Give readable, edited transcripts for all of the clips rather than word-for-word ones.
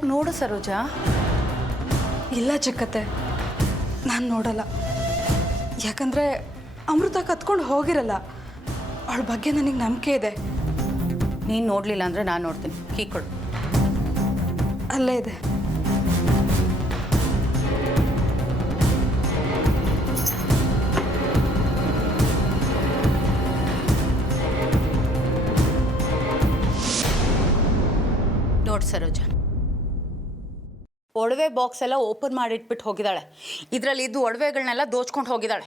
ಹೋಗಿ ನೋಡು ಸರೋಜಾ. ಇಲ್ಲ ಚಿಕ್ಕತ್ತೆ, ನಾನು ನೋಡಲ್ಲ. ಯಾಕಂದರೆ ಅಮೃತ ಕತ್ಕೊಂಡು ಹೋಗಿರಲ್ಲ. ಅವಳ ಬಗ್ಗೆ ನನಗೆ ನಂಬಿಕೆ ಇದೆ. ನೀನು ನೋಡಲಿಲ್ಲ ಅಂದರೆ ನಾನು ನೋಡ್ತೀನಿ. ಕೀ ಕೊಡು. ಅಲ್ಲೇ ಇದೆ. ನೋಡು ಸರೋಜಾ, ಒಡವೆ ಬಾಕ್ಸ್ ಎಲ್ಲ ಓಪನ್ ಮಾಡಿಟ್ಬಿಟ್ಟು ಹೋಗಿದ್ದಾಳೆ. ಇದರಲ್ಲಿ ಇದ್ದು ಒಡವೆಗಳನ್ನೆಲ್ಲ ದೋಚ್ಕೊಂಡು ಹೋಗಿದ್ದಾಳೆ.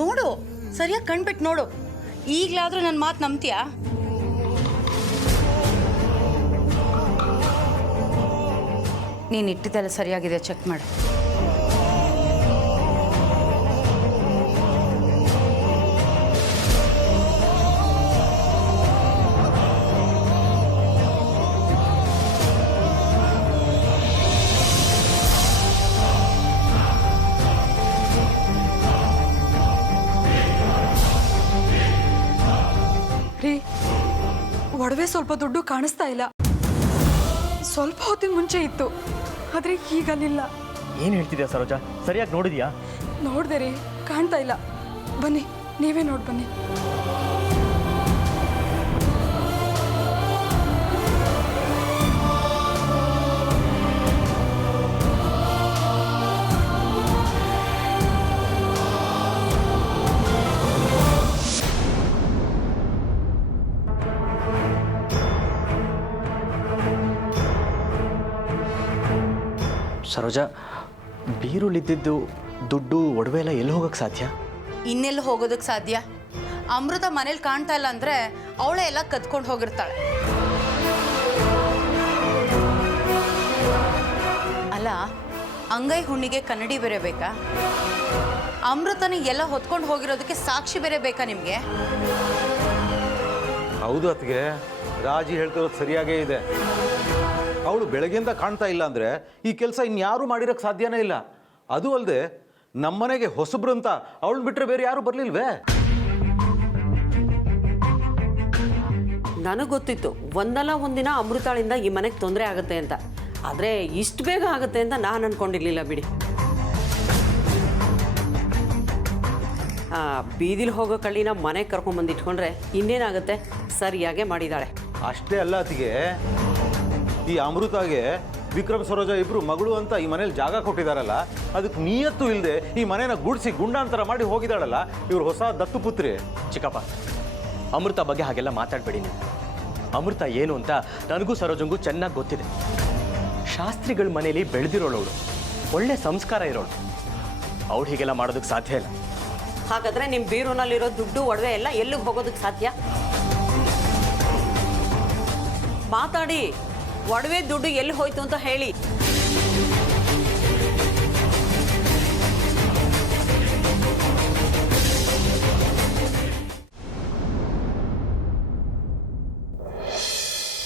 ನೋಡು, ಸರಿಯಾಗಿ ಕಣ್ಬಿಟ್ಟು ನೋಡು. ಈಗಲಾದರೂ ನನ್ನ ಮಾತು ನಂಬ್ತೀಯಾ? ನೀನು ಇಟ್ಟಿದ್ದೆಲ್ಲ ಸರಿಯಾಗಿದೆ, ಚೆಕ್ ಮಾಡು. ಒಡವೆ ಸ್ವಲ್ಪ ದುಡ್ಡು ಕಾಣಿಸ್ತಾ ಇಲ್ಲ. ಸ್ವಲ್ಪ ಹೊತ್ತಿನ ಮುಂಚೆ ಇತ್ತು, ಆದರೆ ಈಗಲಿಲ್ಲ. ಏನು ಹೇಳ್ತಿದ್ಯಾ ಸರೋಜಾ? ಸರಿಯಾಗಿ ನೋಡಿದ್ಯಾ? ನೋಡ್ದೆ ರೀ, ಕಾಣ್ತಾ ಇಲ್ಲ. ಬನ್ನಿ, ನೀವೇ ನೋಡಿ ಬನ್ನಿ. ಸರೋಜಾ, ಬೀರುಲಿದ್ದಿದ್ದು ದುಡ್ಡು ಒಡವೆ ಎಲ್ಲ ಎಲ್ಲಿ ಹೋಗೋಕ್ಕೆ ಸಾಧ್ಯ? ಇನ್ನೆಲ್ಲಿ ಹೋಗೋದಕ್ಕೆ ಸಾಧ್ಯ? ಅಮೃತ ಮನೇಲಿ ಕಾಣ್ತಾ ಇಲ್ಲ ಅಂದರೆ ಅವಳೇ ಎಲ್ಲ ಕದ್ಕೊಂಡು ಹೋಗಿರ್ತಾಳೆ. ಅಲ್ಲ, ಅಂಗೈ ಹುಣ್ಣಿಗೆ ಕನ್ನಡಿ ಬೇರೆ ಬೇಕಾ? ಅಮೃತನ ಎಲ್ಲ ಹೊತ್ಕೊಂಡು ಹೋಗಿರೋದಕ್ಕೆ ಸಾಕ್ಷಿ ಬೇರೆ ಬೇಕಾ ನಿಮಗೆ? ಹೌದು ಅತ್ತಿಗೆ, ರಾಜಿ ಹೇಳ್ತಿರೋದು ಸರಿಯಾಗೇ ಇದೆ. ಅವಳು ಬೆಳಗ್ಗೆಯಿಂದ ಕಾಣ್ತಾ ಇಲ್ಲ ಅಂದರೆ ಈ ಕೆಲಸ ಇನ್ಯಾರೂ ಮಾಡಿರೋಕ್ಕೆ ಸಾಧ್ಯನೇ ಇಲ್ಲ. ಅದು ಅಲ್ಲದೆ ನಮ್ಮನೆಗೆ ಹೊಸಬ್ರು ಅಂತ ಅವಳು ಬಿಟ್ಟರೆ ಬೇರೆ ಯಾರೂ ಬರಲಿಲ್ವೇ? ನನಗೆ ಗೊತ್ತಿತ್ತು ಒಂದಲ್ಲ ಒಂದಿನ ಅಮೃತಾಳಿಂದ ಈ ಮನೆಗೆ ತೊಂದರೆ ಆಗುತ್ತೆ ಅಂತ. ಆದರೆ ಇಷ್ಟು ಬೇಗ ಆಗುತ್ತೆ ಅಂತ ನಾನು ಅಂದ್ಕೊಂಡಿರಲಿಲ್ಲ ಬಿಡಿ. ಬೀದಿಲಿ ಹೋಗೋ ಕಳ್ಳಿನ ಮನೆಗೆ ಕರ್ಕೊಂಡ್ಬಂದು ಇಟ್ಕೊಂಡ್ರೆ ಇನ್ನೇನಾಗುತ್ತೆ? ಸರಿಯಾಗೇ ಮಾಡಿದ್ದಾಳೆ. ಅಷ್ಟೇ ಅಲ್ಲ ಅತ್ತಿಗೆ, ಈ ಅಮೃತಾಗೆ ವಿಕ್ರಮ್ ಸರೋಜಾ ಇಬ್ರು ಮಗಳು ಅಂತ ಈ ಮನೇಲಿ ಜಾಗ ಕೊಟ್ಟಿದ್ದಾರಲ್ಲ, ಅದಕ್ಕೆ ನಿಯತ್ತು ಇಲ್ಲದೆ ಈ ಮನೇನ ಗುಡಿಸಿ ಗುಂಡಾಂತರ ಮಾಡಿ ಹೋಗಿದ್ದಾಳಲ್ಲ, ಇವ್ರು ಹೊಸ ದತ್ತು ಪುತ್ರಿ. ಚಿಕ್ಕಪ್ಪ, ಅಮೃತ ಬಗ್ಗೆ ಹಾಗೆಲ್ಲ ಮಾತಾಡಬೇಡಿ ನೀವು. ಅಮೃತ ಏನು ಅಂತ ನನಗೂ ಸರೋಜಂಗೂ ಚೆನ್ನಾಗಿ ಗೊತ್ತಿದೆ. ಶಾಸ್ತ್ರಿಗಳ ಮನೇಲಿ ಬೆಳೆದಿರೋಳವಳು, ಒಳ್ಳೆ ಸಂಸ್ಕಾರ ಇರೋಳು. ಅವಳು ಹೀಗೆಲ್ಲ ಮಾಡೋದಕ್ಕೆ ಸಾಧ್ಯ ಇಲ್ಲ. ಹಾಗಾದರೆ ನಿಮ್ಮ ಬೀರೂನಲ್ಲಿರೋ ದುಡ್ಡು ಒಡವೆ ಎಲ್ಲ ಎಲ್ಲಿಗೆ ಹೋಗೋದಕ್ಕೆ ಸಾಧ್ಯ? ಮಾತಾಡಿ, ಒಡವೆ ದುಡ್ಡು ಎಲ್ಲಿ ಹೋಯ್ತು ಅಂತ ಹೇಳಿ.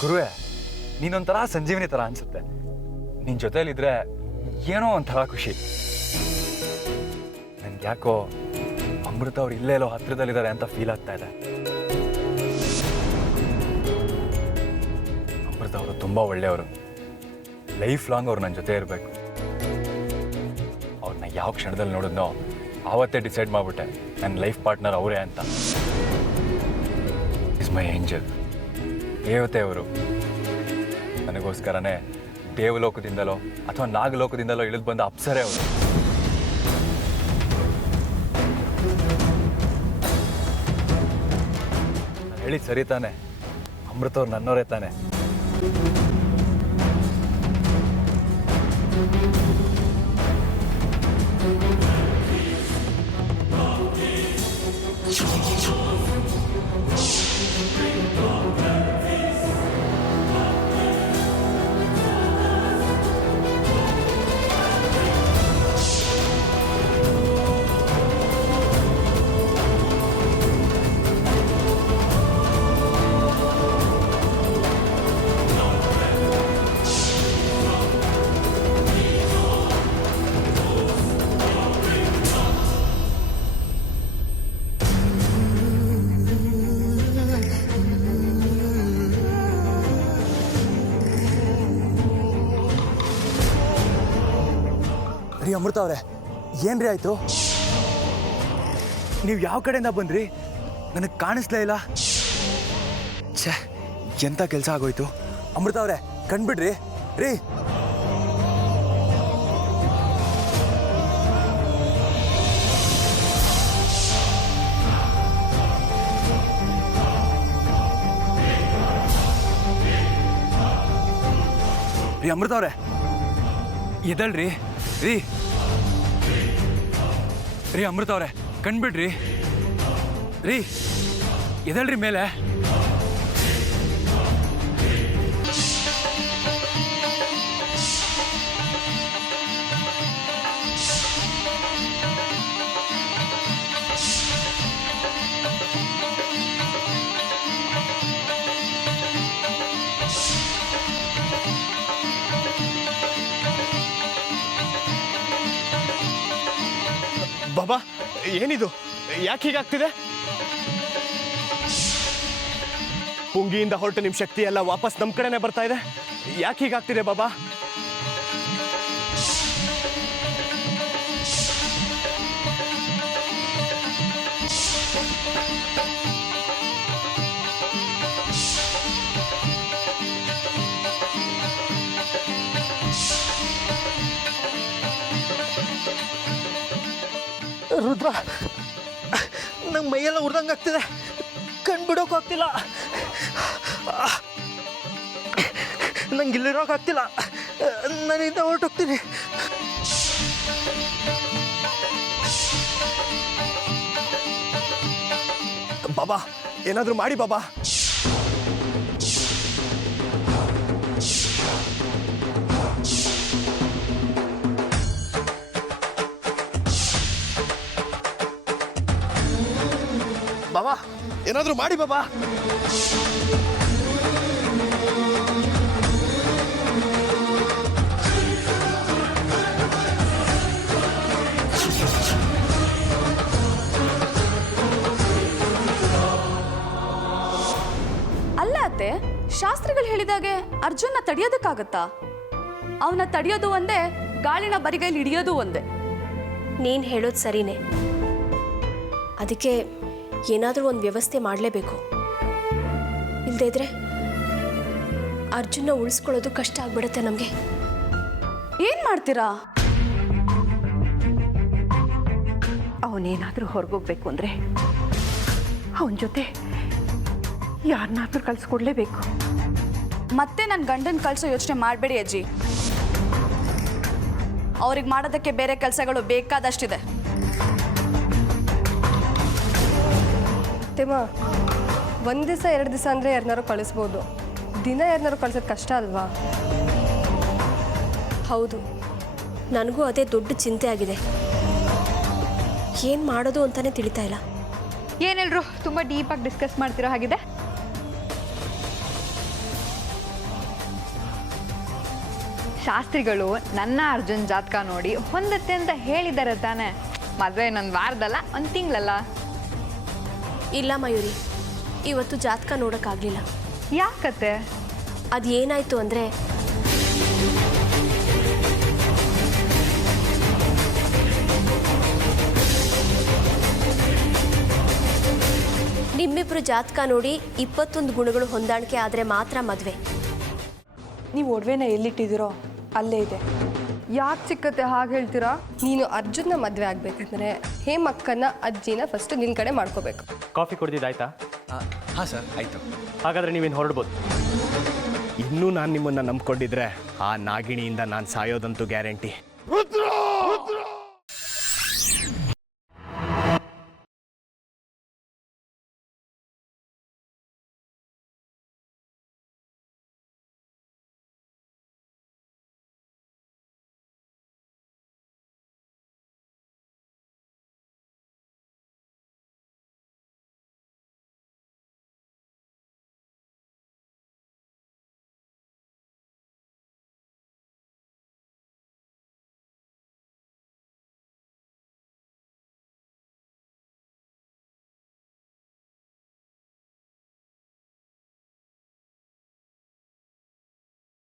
ಗುರುವೆ, ನೀನೊಂಥರ ಸಂಜೀವಿನಿ ಥರ ಅನ್ಸುತ್ತೆ. ನಿನ್ನ ಜೊತೆಲಿದ್ರೆ ಏನೋ ಒಂಥರ ಖುಷಿ. ನನ್ಗೆ ಯಾಕೋ ಅಮೃತ ಅವ್ರು ಇಲ್ಲೇ ಎಲ್ಲೋ ಹತ್ರದಲ್ಲಿದ್ದಾರೆ ಅಂತ ಫೀಲ್ ಆಗ್ತಾ ಇದೆ. ಅಮೃತ ಅವರು ತುಂಬ ಒಳ್ಳೆಯವರು. ಲೈಫ್ ಲಾಂಗ್ ಅವ್ರು ನನ್ನ ಜೊತೆ ಇರಬೇಕು. ಅವ್ರನ್ನ ಯಾವ ಕ್ಷಣದಲ್ಲಿ ನೋಡಿದ್ನೋ ಆವತ್ತೇ ಡಿಸೈಡ್ ಮಾಡಿಬಿಟ್ಟೆ ನನ್ನ ಲೈಫ್ ಪಾರ್ಟ್ನರ್ ಅವರೇ ಅಂತ. Is my angel. ದೇವತೆ ಅವರು. ನನಗೋಸ್ಕರನೇ ದೇವಲೋಕದಿಂದಲೋ ಅಥವಾ ನಾಗಲೋಕದಿಂದಲೋ ಇಳಿದು ಬಂದ ಅಪ್ಸರೆ ಅವರು. ಹೇಳಿ ಸರಿ ತಾನೆ? ಅಮೃತ ಅವ್ರು ನನ್ನವರೇ ತಾನೆ? ರೀ ಅಮೃತ ಅವರೇ ಏನ್ರಿ ಆಯ್ತು? ನೀವು ಯಾವ ಕಡೆಯಿಂದ ಬಂದ್ರಿ? ನನಗೆ ಕಾಣಿಸ್ಲೇ ಇಲ್ಲ. ಛೇ, ಎಂಥ ಕೆಲಸ ಆಗೋಯ್ತು. ಅಮೃತ ಅವರೇ ಕಣ್ಬಿಡ್ರಿ ರೀ. ರೀ ಅಮೃತ ಅವರೇ ಎದಳ್ರಿ ರೀ. ರೀ ಅಮೃತ ಅವರೇ ಕಣ್ಬಿಡ್ರಿ ರೀ. ಎದಳ್ರಿ ಮೇಲೆ. ಬಾಬಾ ಏನಿದು? ಯಾಕೆ ಹೀಗಾಗ್ತಿದೆ? ಪುಂಗಿಯಿಂದ ಹೊರಟು ನಿಮ್ಮ ಶಕ್ತಿ ಎಲ್ಲ ವಾಪಸ್ ನಮ್ಮ ಕಡೆನೇ ಬರ್ತಾ ಇದೆ. ಯಾಕೆ ಹೀಗಾಗ್ತಿದೆ ಬಾಬಾ? ರುದ್ರ, ನಂಗೆ ಮೈಯೆಲ್ಲ ಉರ್ದಂಗೆ ಆಗ್ತಿದೆ. ಕಣ್ ಬಿಡೋಕ್ಕಾಗ್ತಿಲ್ಲ. ನಂಗೆ ಇಲ್ಲಿರೋಕ್ಕಾಗ್ತಿಲ್ಲ. ನಾನಿಂದ ಹೊರಟೋಗ್ತೀನಿ. ಬಾಬಾ ಏನಾದರೂ ಮಾಡಿ ಬಾಬಾ. ಬಾಬಾ ಏನಾದರೂ ಮಾಡಿ ಬಾಬಾ. ಅಲ್ಲ ಅತ್ತೆ, ಶಾಸ್ತ್ರಿಗಳು ಹೇಳಿದಾಗೆ ಅರ್ಜುನ್ನ ತಡೆಯೋದಕ್ಕಾಗತ್ತಾ? ಅವನ ತಡೆಯೋದು ಒಂದೇ, ಗಾಳಿನ ಬರಿಗೈಲಿ ಹಿಡಿಯೋದು ಒಂದೇ. ನೀನು ಹೇಳೋದು ಸರಿನೇ. ಅದಕ್ಕೆ ಏನಾದರೂ ಒಂದು ವ್ಯವಸ್ಥೆ ಮಾಡಲೇಬೇಕು. ಇಲ್ಲದೇ ಇದ್ರೆ ಅರ್ಜುನ ಉಳಿಸ್ಕೊಳ್ಳೋದು ಕಷ್ಟ ಆಗ್ಬಿಡುತ್ತೆ ನಮಗೆ. ಏನು ಮಾಡ್ತೀರಾ? ಅವನೇನಾದರೂ ಹೊರಗೋಗ್ಬೇಕು ಅಂದರೆ ಅವನ ಜೊತೆ ಯಾರನ್ನಾದ್ರೂ ಕಳಿಸ್ಕೊಡ್ಲೇಬೇಕು. ಮತ್ತೆ ನನ್ನ ಗಂಡನ ಕಳಿಸೋ ಯೋಚನೆ ಮಾಡಬೇಡಿ ಅಜ್ಜಿ. ಅವ್ರಿಗೆ ಮಾಡೋದಕ್ಕೆ ಬೇರೆ ಕೆಲಸಗಳು ಬೇಕಾದಷ್ಟಿದೆ. ತಿಮ್ಮ, ಒಂದು ದಿವಸ 2 ದಿವಸ ಅಂದರೆ ಯಾರನ್ನಾರು ಕಳಿಸ್ಬೋದು. ದಿನ ಯಾರನ್ನಾರು ಕಳ್ಸೋದು ಕಷ್ಟ ಅಲ್ವಾ? ಹೌದು, ನನಗೂ ಅದೇ ದೊಡ್ಡ ಚಿಂತೆ ಆಗಿದೆ. ಏನು ಮಾಡೋದು ಅಂತಲೇ ತಿಳಿತಾ ಇಲ್ಲ. ಏನೆಲ್ಲರೂ ತುಂಬ ಡೀಪಾಗಿ ಡಿಸ್ಕಸ್ ಮಾಡ್ತಿರೋ ಹಾಗಿದೆ. ಶಾಸ್ತ್ರಿಗಳು ನನ್ನ ಅರ್ಜುನ್ ಜಾತಕ ನೋಡಿ ಹೊಂದತ್ತೆ ಅಂತ ಹೇಳಿದ್ದಾರೆ ತಾನೆ. ಮದುವೆ ಇನ್ನೊಂದು ವಾರದಲ್ಲ, ಒಂದು ತಿಂಗಳಲ್ಲ. ಇಲ್ಲ ಮಯೂರಿ, ಇವತ್ತು ಜಾತಕ ನೋಡೋಕ್ಕಾಗಲಿಲ್ಲ. ಯಾಕತ್ತೆ? ಅದು ಏನಾಯಿತು ಅಂದರೆ, ನಿಮ್ಮಿಬ್ಬರು ಜಾತಕ ನೋಡಿ 21 ಗುಣಗಳು ಹೊಂದಾಣಿಕೆ ಆದರೆ ಮಾತ್ರ ಮದುವೆ. ನೀವು ಒಡವೆನ ಎಲ್ಲಿಟ್ಟಿದ್ದೀರೋ ಅಲ್ಲೇ ಇದೆ. ಯಾಕೆ ಚಿಕ್ಕತ್ತೆ ಹಾಗೆ ಹೇಳ್ತೀರಾ? ನೀನು ಅರ್ಜುನ್ನ ಮದುವೆ ಆಗಬೇಕಂದ್ರೆ ಹೇಮಕ್ಕನ ಅಜ್ಜಿನ ಫಸ್ಟ್ ನಿನ್ನ ಕಡೆ ಮಾಡ್ಕೋಬೇಕು. ಕಾಫಿ ಕುಡ್ದಿದ್ದಾಯ್ತಾ? ಹಾಂ ಸರ್, ಆಯಿತು. ಹಾಗಾದರೆ ನೀವೇನು ಹೊರಡ್ಬೋದು. ಇನ್ನೂ ನಾನು ನಿಮ್ಮನ್ನು ನಂಬ್ಕೊಂಡಿದ್ರೆ ಆ ನಾಗಿಣಿಯಿಂದ ನಾನು ಸಾಯೋದಂತೂ ಗ್ಯಾರಂಟಿ. ರುದ್ರ!